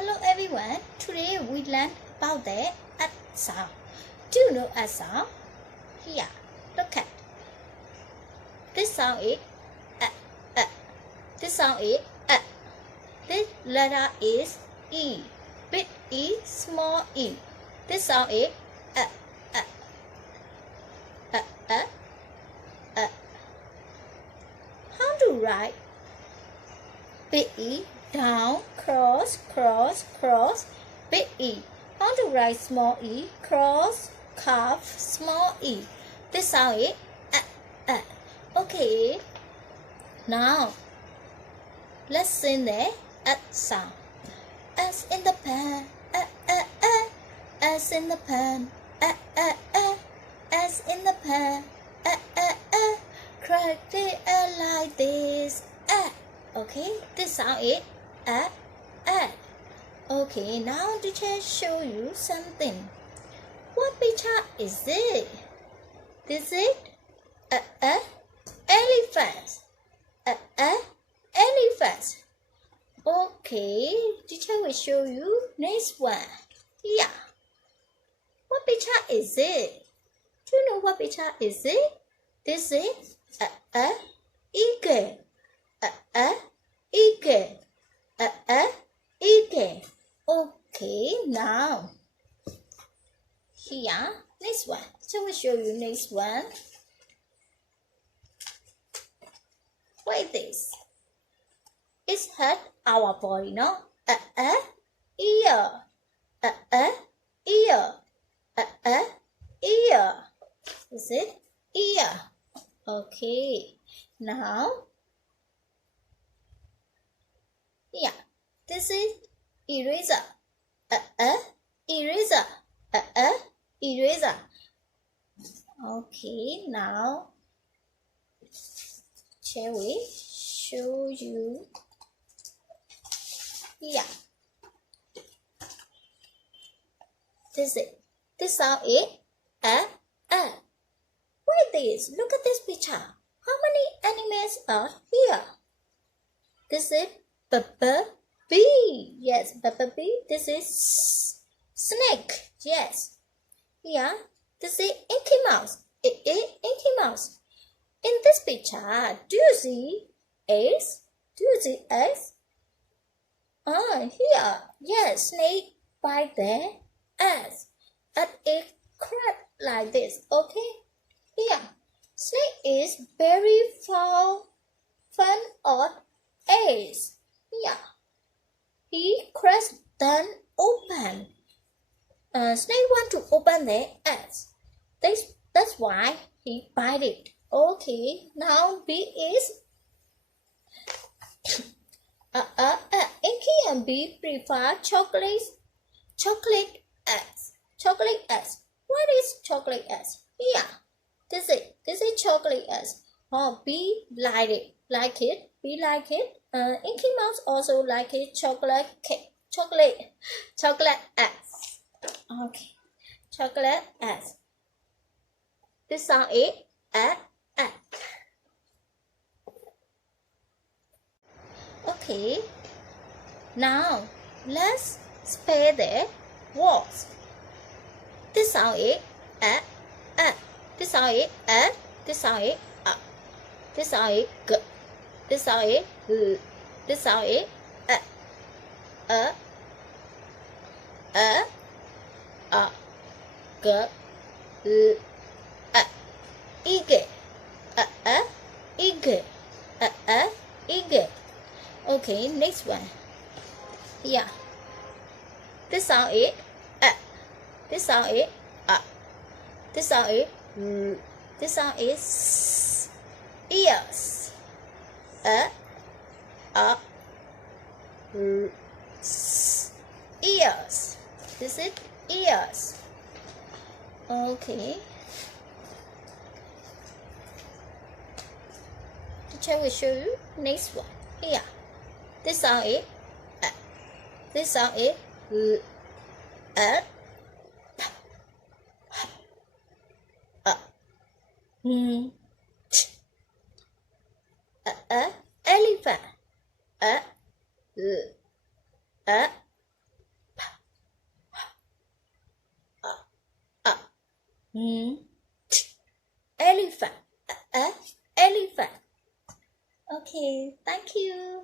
Hello everyone. Today we learn about the at sound. Do you know at sound? Here, look at. This sound is uh. This sound is uh. This letter is E. Big E, small E. This sound is uh. How to write? Big E, down, cross, cross, cross, big E. How to write small E, cross, cuff, small E. This sound is Okay. Now, let's sing the sound. S in the pen, S in the pen, S in the pen, crack the like this, Okay, this sound is Okay, now teacher show you something. What picture is it? This is elephant. Elephant. Okay, teacher will show you next one. Yeah. What picture is it? Do you know what picture is it? This is eagle. Eagle. Eagle. Okay, now here, next one. So we'll show you next one. Like this. It's hurt our body, no? Ear. Ear. Ear. Is it ear? Okay. Now, yeah. This is eraser. Eraser. Eraser. Okay, now shall we show you? Yeah. This sound is Wait this. Look at this picture. How many animals are here? This is bee. Yes, bee. This is snake. Yes. Yeah. This is Inky Mouse. It is Inky Mouse. In this picture, do you see eggs? Do you see eggs? Here. Yes, snake bite the eggs. And it crab like this. Okay. Here. Snake is very fond of eggs. Yeah. He cracks them open. Snake want to open the eggs. That's why he bite it. Okay, now B is Inky and B prefer chocolate eggs. Chocolate eggs. What is chocolate eggs? Yeah, this is chocolate eggs. B like it. B like it. Inky Mouse also like it. Chocolate eggs. Okay, chocolate eggs. This sound is Okay, now let's spell the words. This sound is This sound is This sound is This sound is g. This sound is l. This sound is g, l, eagle, eagle, eagle. Okay, next one. Yeah. This sound is This sound is This sound is This sound is ears. Ears. This is ears. Okay. Teacher will show you next one. Here. This sound is This sound is elephant. Elephant. Elephant. Okay, thank you.